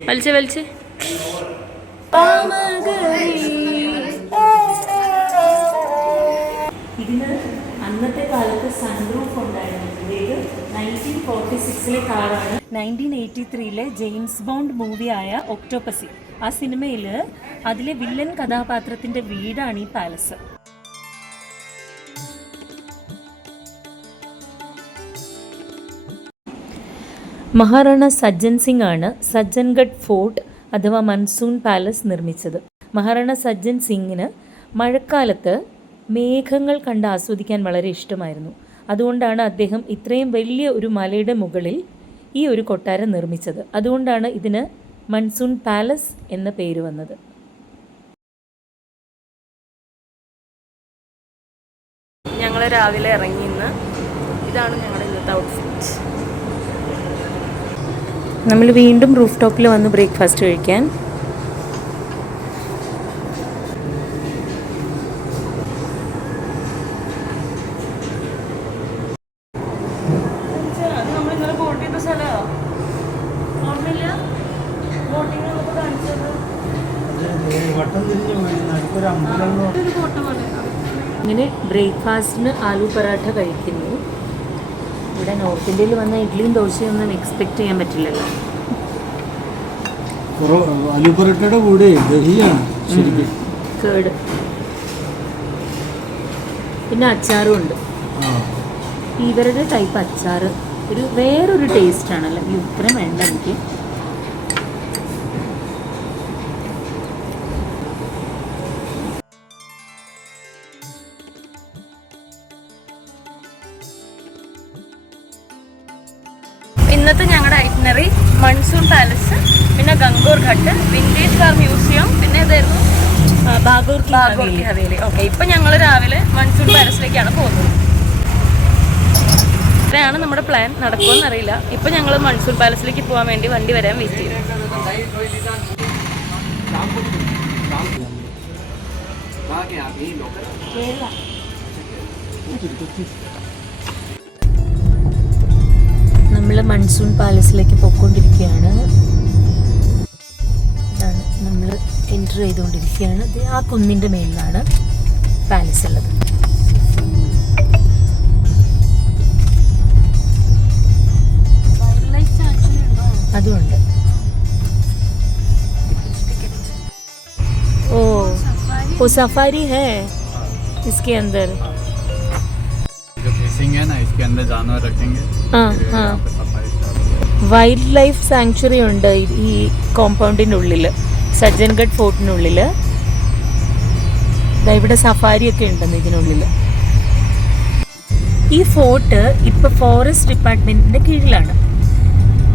വലിച്ചേ വലിച്ചേ. ഇതിന് അന്നത്തെ കാലത്ത് സൺറൂഫ് ഉണ്ടായിരുന്നു. ഇത് 1946 കാറാണ്. 1983 ജെയിംസ് ബോണ്ട് മൂവിയായ ഒക്ടോപ്പസി, ആ സിനിമയിൽ അതിലെ വില്ലൻ കഥാപാത്രത്തിൻ്റെ വീടാണ് ഈ പാലസ്. മഹാറാണ സജ്ജൻ സിംഗ് ആണ് സജ്ജൻഗഡ് ഫോർട്ട് അഥവാ മൺസൂൺ പാലസ് നിർമ്മിച്ചത്. മഹാറാണ സജ്ജൻ സിംഗിന് മഴക്കാലത്ത് മേഘങ്ങൾ കണ്ട് ആസ്വദിക്കാൻ വളരെ ഇഷ്ടമായിരുന്നു. അതുകൊണ്ടാണ് അദ്ദേഹം ഇത്രയും വലിയ ഒരു മലയുടെ മുകളിൽ ഈ ഒരു കൊട്ടാരം നിർമ്മിച്ചത്. അതുകൊണ്ടാണ് ഇതിന് മൺസൂൺ പാലസ് എന്ന പേര് വന്നത്. ഞങ്ങൾ രാവിലെ ഇറങ്ങിന്ന്. ഇതാണ് ഞങ്ങളുടെ ഇന്നത്തെ ഔട്ട്ഫിറ്റ്. നമ്മൾ വീണ്ടും റൂഫ് ടോപ്പിൽ വന്ന് ബ്രേക്ക്ഫാസ്റ്റ് കഴിക്കാൻ. ഇങ്ങനെ ബ്രേക്ക്ഫാസ്റ്റിന് ആലു പറാഠ കഴിക്കുന്നു. ഇവിടെ നോർത്ത് ഇന്ത്യയിൽ വന്ന ഇഡ്ഡലിയും ദോശയൊന്നും എക്സ്പെക്ട് ചെയ്യാൻ പറ്റില്ലല്ലോ. ആലു പറാഠയുടെ കൂടെ ദഹിയാണ് ശരിക്കും, കേട്. പിന്നെ അച്ചാറും ഉണ്ട്. ഇവരുടെ ടൈപ്പ് അച്ചാർ ഒരു വേറൊരു ടേസ്റ്റ് ആണല്ലോ. ഇത്രയും വേണ്ട എനിക്ക്. ഇന്നത്തെ ഞങ്ങളുടെ ഐറ്റിനറി മൺസൂൺ പാലസ്, പിന്നെ ഗംഗോർ ഘട്ട്, വിൻറ്റേജ് കാർ മ്യൂസിയം, പിന്നെ ഇതായിരുന്നു ബാഗൂർ കി ഹവേലി. ഓക്കെ, ഇപ്പം ഞങ്ങൾ രാവിലെ മൺസൂൺ പാലസിലേക്കാണ് പോകുന്നത്. ഇത്രയാണ് നമ്മുടെ പ്ലാൻ. നടക്കുമെന്ന് അറിയില്ല. ഇപ്പം ഞങ്ങൾ മൺസൂൺ പാലസിലേക്ക് പോകാൻ വേണ്ടി വണ്ടി വരാൻ വെയിറ്റ് ചെയ്യും. നമ്മൾ മൺസൂൺ പാലസിലേക്ക് പോയിക്കൊണ്ടിരിക്കുകയാണ്. നമ്മൾ എൻ്റർ ചെയ്തുകൊണ്ടിരിക്കുകയാണ്. ആ കുന്നിൻ്റെ മേലിലാണ് പാലസ് ഉള്ളത്. അതുകൊണ്ട് ഓ സഫാരി है इसके अंदर. है ना, इसके अंदर जानवर रखेंगे. വൈൽഡ് ലൈഫ് സാങ്ച്വറി ഉണ്ട് ഈ കോമ്പൗണ്ടിൻ്റെ ഉള്ളിൽ, സജ്ജൻഗഡ് ഫോർട്ടിനുള്ളിൽ. ഇവിടെ സഫാരിയൊക്കെ ഉണ്ടെന്ന് ഇതിനുള്ളിൽ. ഈ ഫോർട്ട് ഇപ്പോൾ ഫോറസ്റ്റ് ഡിപ്പാർട്ട്മെൻറ്റിൻ്റെ കീഴിലാണ്.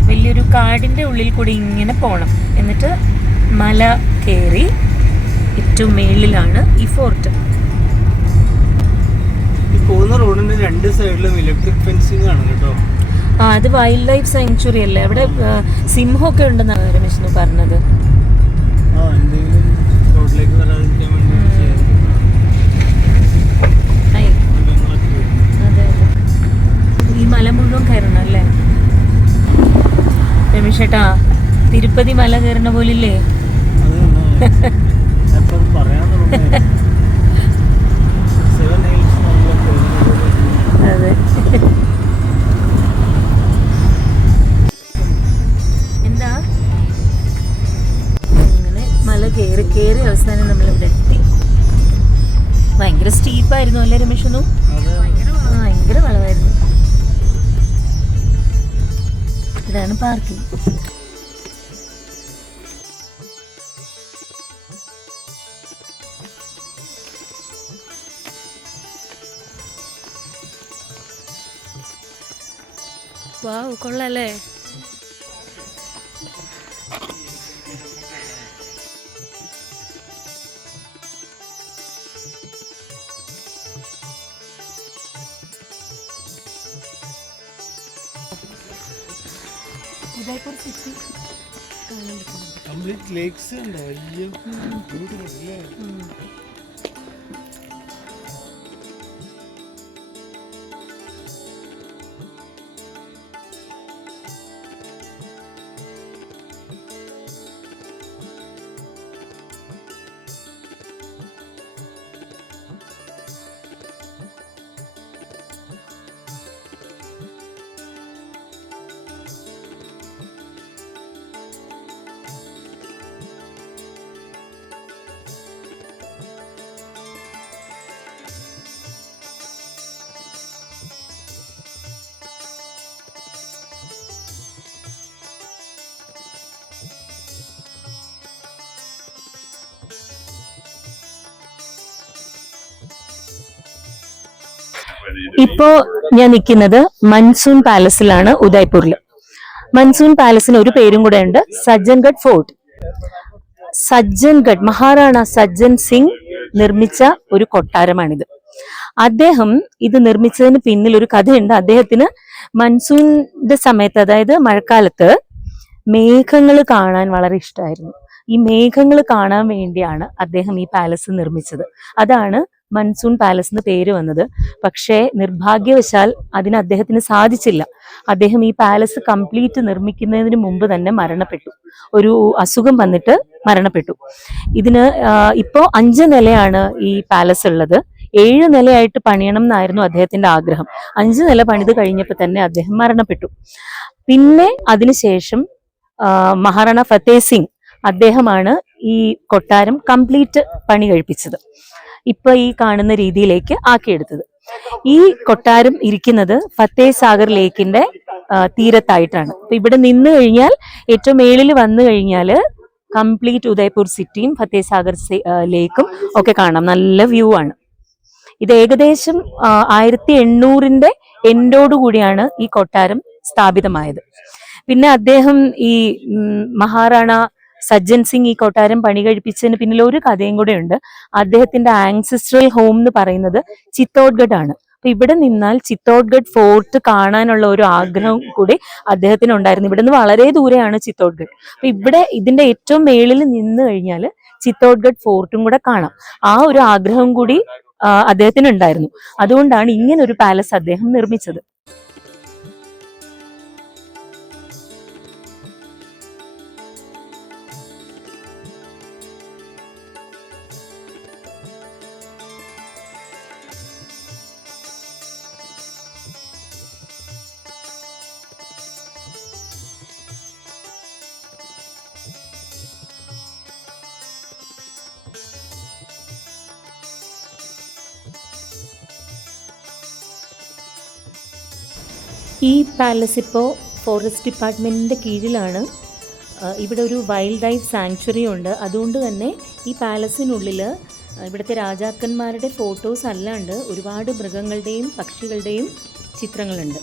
വലിയൊരു കാടിൻ്റെ ഉള്ളിൽ കൂടി ഇങ്ങനെ പോകണം. എന്നിട്ട് മല കയറി ഏറ്റവും മേളിലാണ് ഈ ഫോർട്ട്. പോകുന്ന റോഡിന്റെ രണ്ട് സൈഡിലും ഇലക്ട്രിക് ഫെൻസിംഗ് ആണ് കേട്ടോ. അത് വൈൽഡ് ലൈഫ് സാങ്ച്വറി അല്ലേ. അവിടെ സിംഹമൊക്കെ ഉണ്ടെന്നാണ് രമേശ് പറഞ്ഞത്. റോഡിലേക്ക് വരാതിരിക്കാൻ വേണ്ടി. അതെ, ഈ മല മുഴുവൻ കയറണം അല്ലേ രമേശ് ചേട്ടാ? തിരുപ്പതി മല കയറണ പോലില്ലേ? അതെ. എന്താ അങ്ങനെ മല കയറി അവസാനം നമ്മളിവിടെ എത്തി. ഭയങ്കര സ്റ്റീപ്പായിരുന്നു അല്ലേ രമേശൊന്നും? ഭയങ്കര വളവായിരുന്നു. ഇതാണ് പാർക്കിംഗ്. വാവ്, കൊള്ളാല്ലേ? ഉദയ്പൂർ സിറ്റി കംപ്ലീറ്റ് ലേക്സ് ഉണ്ട്. വലിയ ബ്യൂട്ടിഫുൾ. ഇപ്പോ ഞാൻ നിൽക്കുന്നത് മൺസൂൺ പാലസിലാണ്, ഉദയ്പൂരിൽ. മൺസൂൺ പാലസിന് ഒരു പേരും കൂടെ ഉണ്ട്, സജ്ജൻഗഡ് ഫോർട്ട്. സജ്ജൻഗഡ്, മഹാറാണ സജ്ജൻ സിംഗ് നിർമ്മിച്ച ഒരു കൊട്ടാരമാണിത്. അദ്ദേഹം ഇത് നിർമ്മിച്ചതിന് പിന്നിൽ ഒരു കഥയുണ്ട്. അദ്ദേഹത്തിന് മൺസൂണിന്റെ സമയത്ത്, അതായത് മഴക്കാലത്ത് മേഘങ്ങൾ കാണാൻ വളരെ ഇഷ്ടമായിരുന്നു. ഈ മേഘങ്ങൾ കാണാൻ വേണ്ടിയാണ് അദ്ദേഹം ഈ പാലസ് നിർമ്മിച്ചത്. അതാണ് മൺസൂൺ പാലസ് എന്ന് പേര് വന്നത്. പക്ഷേ നിർഭാഗ്യവശാൽ അതിന് അദ്ദേഹത്തിന് സാധിച്ചില്ല. അദ്ദേഹം ഈ പാലസ് കംപ്ലീറ്റ് നിർമ്മിക്കുന്നതിന് മുമ്പ് തന്നെ മരണപ്പെട്ടു. ഒരു അസുഖം വന്നിട്ട് മരണപ്പെട്ടു. ഇതിന് ഇപ്പോൾ 5 നിലയാണ് ഈ പാലസ് ഉള്ളത്. 7 നിലയായിട്ട് പണിയണം എന്നായിരുന്നു അദ്ദേഹത്തിന്റെ ആഗ്രഹം. 5 നില പണിത് കഴിഞ്ഞപ്പോൾ തന്നെ അദ്ദേഹം മരണപ്പെട്ടു. പിന്നെ അതിനുശേഷം മഹാറാണ ഫത്തേഹ് സിംഗ് അദ്ദേഹമാണ് ഈ കൊട്ടാരം കംപ്ലീറ്റ് പണി കഴിപ്പിച്ചത്. ഇപ്പൊ ഈ കാണുന്ന രീതിയിലേക്ക് ആക്കിയെടുത്തത്. ഈ കൊട്ടാരം ഇരിക്കുന്നത് ഫത്തേഹ് സാഗർ ലേക്കിന്റെ തീരത്തായിട്ടാണ്. അപ്പൊ ഇവിടെ നിന്ന് കഴിഞ്ഞാൽ, ഏറ്റവും മേളിൽ വന്നു കഴിഞ്ഞാൽ കംപ്ലീറ്റ് ഉദയ്പൂർ സിറ്റിയും ഫത്തേഹ് സാഗർ ലേക്കും ഒക്കെ കാണാം. നല്ല വ്യൂ ആണ്. ഇത് ഏകദേശം 1800-ന്റെ എൻഡോടുകൂടിയാണ് ഈ കൊട്ടാരം സ്ഥാപിതമായത്. പിന്നെ അദ്ദേഹം, ഈ മഹാറാണ സജ്ജൻ സിംഗ് ഈ കൊട്ടാരം പണി കഴിപ്പിച്ചതിന് പിന്നിൽ ഒരു കഥയും കൂടെ ഉണ്ട്. അദ്ദേഹത്തിന്റെ ആൻസിസ്ട്രൽ ഹോം എന്ന് പറയുന്നത് ചിത്തോഡ്ഗഡ് ആണ്. അപ്പൊ ഇവിടെ നിന്നാൽ ചിത്തോഡ്ഗഡ് ഫോർട്ട് കാണാനുള്ള ഒരു ആഗ്രഹം കൂടി അദ്ദേഹത്തിന് ഉണ്ടായിരുന്നു. ഇവിടെ നിന്ന് വളരെ ദൂരെയാണ് ചിത്തോഡ്ഗഡ്. അപ്പൊ ഇവിടെ ഇതിന്റെ ഏറ്റവും മേളിൽ നിന്ന് കഴിഞ്ഞാൽ ചിത്തോഡ്ഗഡ് ഫോർട്ടും കൂടെ കാണാം. ആ ഒരു ആഗ്രഹം കൂടി അദ്ദേഹത്തിന് ഉണ്ടായിരുന്നു. അതുകൊണ്ടാണ് ഇങ്ങനെ ഒരു പാലസ് അദ്ദേഹം നിർമ്മിച്ചത്. ഈ പാലസ് ഇപ്പോൾ ഫോറസ്റ്റ് ഡിപ്പാർട്ട്മെൻറ്റിൻ്റെ കീഴിലാണ്. ഇവിടെ ഒരു വൈൽഡ് ലൈഫ് സാങ്ച്വറി ഉണ്ട്. അതുകൊണ്ട് തന്നെ ഈ പാലസിനുള്ളിൽ ഇവിടുത്തെ രാജാക്കന്മാരുടെ ഫോട്ടോസ് അല്ലാണ്ട് ഒരുപാട് മൃഗങ്ങളുടെയും പക്ഷികളുടെയും ചിത്രങ്ങളുണ്ട്.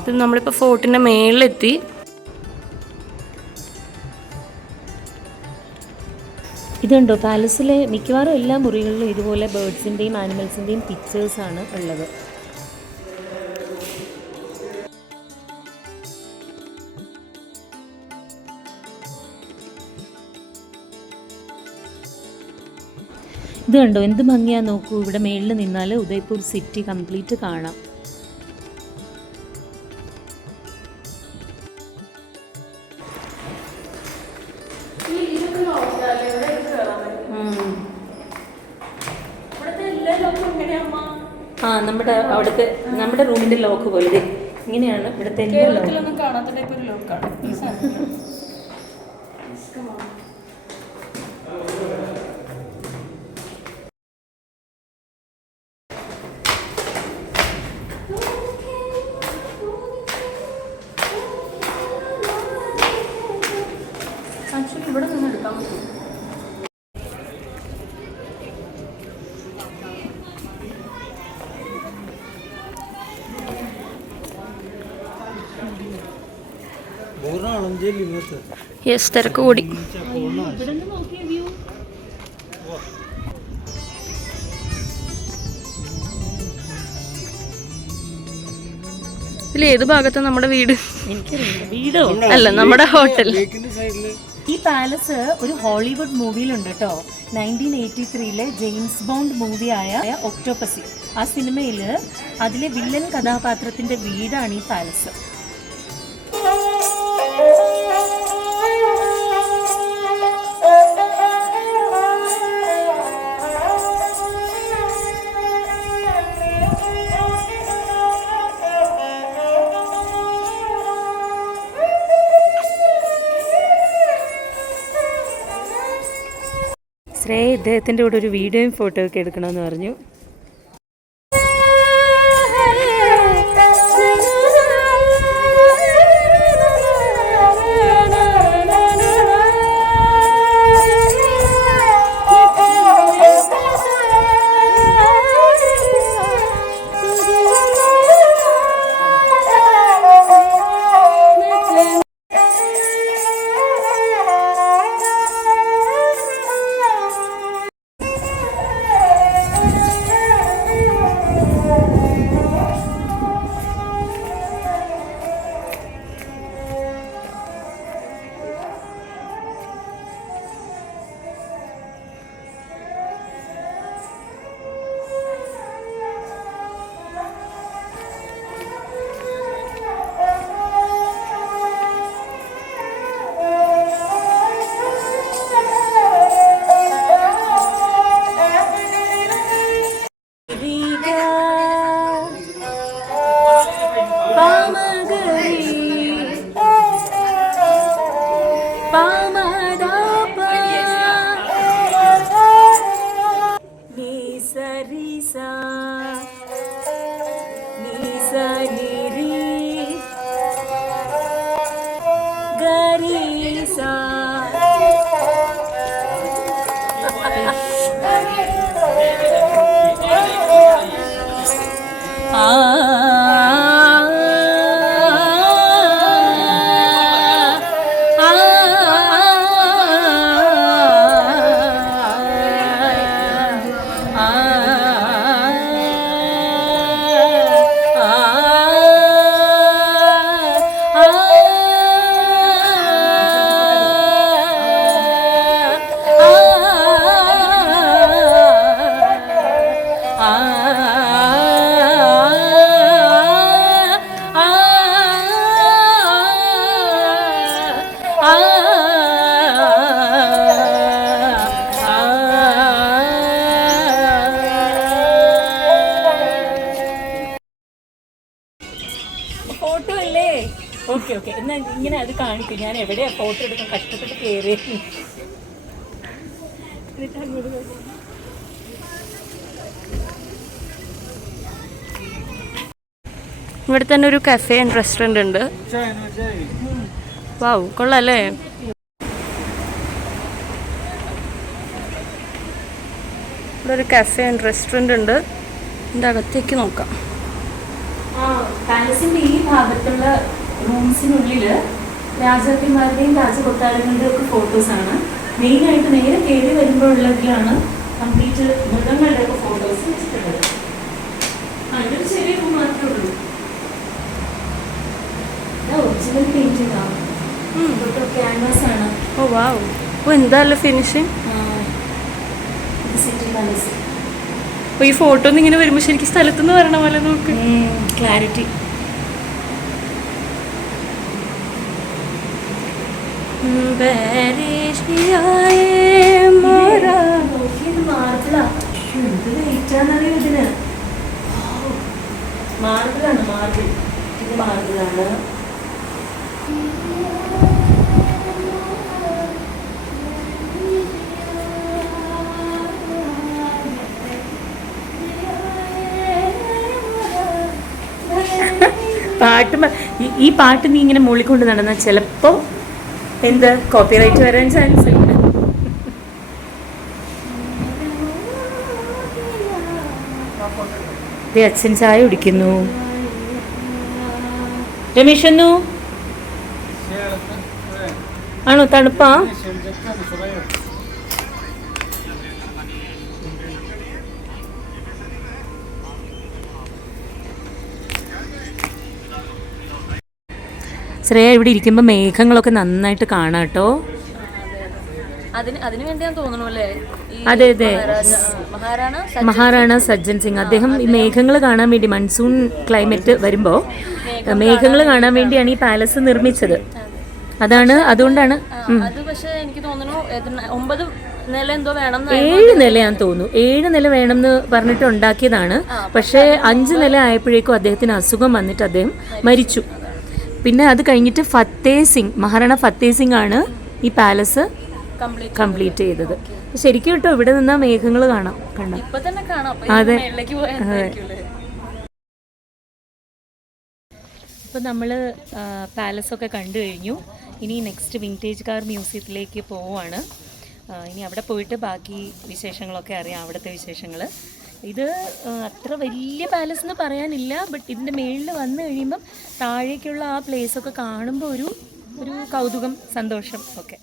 ഇത് നമ്മളിപ്പോൾ ഫോർട്ടിൻ്റെ മേളിലെത്തി. ഇതുണ്ടോ, പാലസിലെ മിക്കവാറും എല്ലാ മുറികളിലും ഇതുപോലെ ബേർഡ്സിൻ്റെയും ആനിമൽസിൻ്റെയും പിക്ചേഴ്സാണ് ഉള്ളത്. ഇത് കണ്ടോ, എന്ത് ഭംഗിയാ നോക്കൂ. ഇവിടെ മേളിൽ നിന്നാൽ ഉദയ്പൂർ സിറ്റി കംപ്ലീറ്റ് കാണാം. നമ്മുടെ റൂമിന്റെ ലോക്ക് പോലെ ഇങ്ങനെയാണ് ഇവിടുത്തെ കേരളത്തിലൊന്നും കാണാത്ത ടൈപ്പ് ഒരു ലോക്കാണ്. ആക്ച്വലി ഇവിടെ നിന്ന് എടുക്കാൻ പറ്റും. യെസ്, തിരക്ക് കൂടി. ഇതിൽ ഏത് ഭാഗത്താണ് നമ്മുടെ വീട്? വീടോ അല്ല, നമ്മുടെ ഹോട്ടൽ. ഈ പാലസ് ഒരു ഹോളിവുഡ് മൂവിയിലുണ്ട് കേട്ടോ. 1983 ജെയിംസ് ബോണ്ട് മൂവിയായ ഒക്ടോപ്പസി, ആ സിനിമയിൽ അതിലെ വില്ലൻ കഥാപാത്രത്തിൻ്റെ വീടാണ് ഈ പാലസ്. ശ്രേയ ഇദ്ദേഹത്തിൻ്റെ കൂടെ ഒരു വീഡിയോയും ഫോട്ടോ ഒക്കെ എടുക്കണമെന്ന് പറഞ്ഞു. ഫോട്ടോ അല്ലേ? ഓക്കെ ഓക്കെ, എന്നാൽ ഇങ്ങനെ അത് കാണിക്കും. ഞാൻ എവിടെയാ ഫോട്ടോ എടുക്കാൻ കഷ്ടപ്പെട്ട് കയറി. ഇവിടെ തന്നെ ഒരു കഫേ ആൻഡ് റെസ്റ്റോറൻറ്റ് ഉണ്ട്. വാവ്, കൊള്ളാല്ലേ? ഇവിടെ ഒരു കഫേ ആൻഡ് റെസ്റ്റോറൻറ്റ് ഉണ്ട്. ഇതിൻ്റെ അകത്തേക്ക് നോക്കാം. പാലസിന്റെ ഈ ഭാഗത്തുള്ള റൂംസിനുള്ളിൽ രാജാക്കന്മാരുടെയും രാജകൊട്ടാരങ്ങളുടെയും ഒക്കെ ഫോട്ടോസാണ്. മെയിനായിട്ട് നേരെ കയറി വരുമ്പോഴുള്ളതിലാണ് കംപ്ലീറ്റ് മൃഗങ്ങളുടെ ഒക്കെ ഫോട്ടോസ് വെച്ചിട്ടുള്ളത്. ഇതൊരു ചെറിയ റൂം മാത്രമേ ഉള്ളൂ. ഒറിജിനൽ പെയിന്റിംഗ് ആണ്, ക്യാൻവാസ് ആണ്. ഓ വാവ്, ഓ എന്തായാലും ഫിനിഷിങ്. City palace. അപ്പോൾ ഈ ഫോട്ടോ ഒന്ന് ഇങ്ങനെ വരുമ്പോൾ ശരിക്കും സ്ഥലത്തുനിന്ന് വരണ പോലെ നോക്ക്, ക്ലാരിറ്റി. വെയിറ്റാന്നറിയോ ഇതിന്? മാർബിളാണ്, മാർബിൾ. ഇത് മാർബിളാണ്. പാട്ട് ഈ പാട്ട് നീ ഇങ്ങനെ മൂളിക്കൊണ്ട് നടന്നാൽ ചിലപ്പോൾ എന്ത് കോപ്പിറൈറ്റ് വരാൻ ചാൻസ് ഉണ്ട്. അച്ഛൻ ചായ കുടിക്കുന്നു. രമേശ് ഒന്നു ആണോ? തണുപ്പാ? ശ്രേയ ഇവിടെ ഇരിക്കുമ്പോൾ മേഘങ്ങളൊക്കെ നന്നായിട്ട് കാണാം കേട്ടോ. അതിന് വേണ്ടിയാന്ന് തോന്നുന്നു അല്ലേ അതെ അതെ, മഹാരാണ സജ്ജൻ സിംഗ് അദ്ദേഹം ഈ മേഘങ്ങൾ കാണാൻ വേണ്ടി, മൺസൂൺ ക്ലൈമറ്റ് വരുമ്പോൾ മേഘങ്ങൾ കാണാൻ വേണ്ടിയാണ് ഈ പാലസ് നിർമ്മിച്ചത്. അതുകൊണ്ടാണ് അത് പക്ഷെ എനിക്ക് തോന്നുന്നു 9 നില എന്തോ വേണം, 7 നിലയാന്ന് തോന്നുന്നു. 7 നില വേണം എന്ന് പറഞ്ഞിട്ട് ഉണ്ടാക്കിയതാണ്. പക്ഷേ 5 നില ആയപ്പോഴേക്കും അദ്ദേഹത്തിന് അസുഖം വന്നിട്ട് അദ്ദേഹം മരിച്ചു. പിന്നെ അത് കഴിഞ്ഞിട്ട് മഹാറാണ ഫത്തേ സിംഗ് ആണ് ഈ പാലസ് കംപ്ലീറ്റ് ചെയ്തത്. ശരിക്കും കേട്ടോ, ഇവിടെ നിന്നാ മേഘങ്ങൾ കാണാം. ഇപ്പൊ തന്നെ കാണാം. അതെ. അപ്പോൾ നമ്മൾ പാലസൊക്കെ കണ്ടു കഴിഞ്ഞു. ഇനി നെക്സ്റ്റ് വിൻറ്റേജ് കാർ മ്യൂസിയത്തിലേക്ക് പോവുകയാണ്. ഇനി അവിടെ പോയിട്ട് ബാക്കി വിശേഷങ്ങളൊക്കെ അറിയാം, അവിടുത്തെ വിശേഷങ്ങൾ. ഇത് അത്ര വലിയ പാലസ് എന്ന് പറയാനില്ല, ബട്ട് ഇതിൻ്റെ മേളിൽ വന്നു കഴിയുമ്പം താഴേക്കുള്ള ആ പ്ലേസൊക്കെ കാണുമ്പോൾ ഒരു കൗതുകം, സന്തോഷം ഒക്കെ.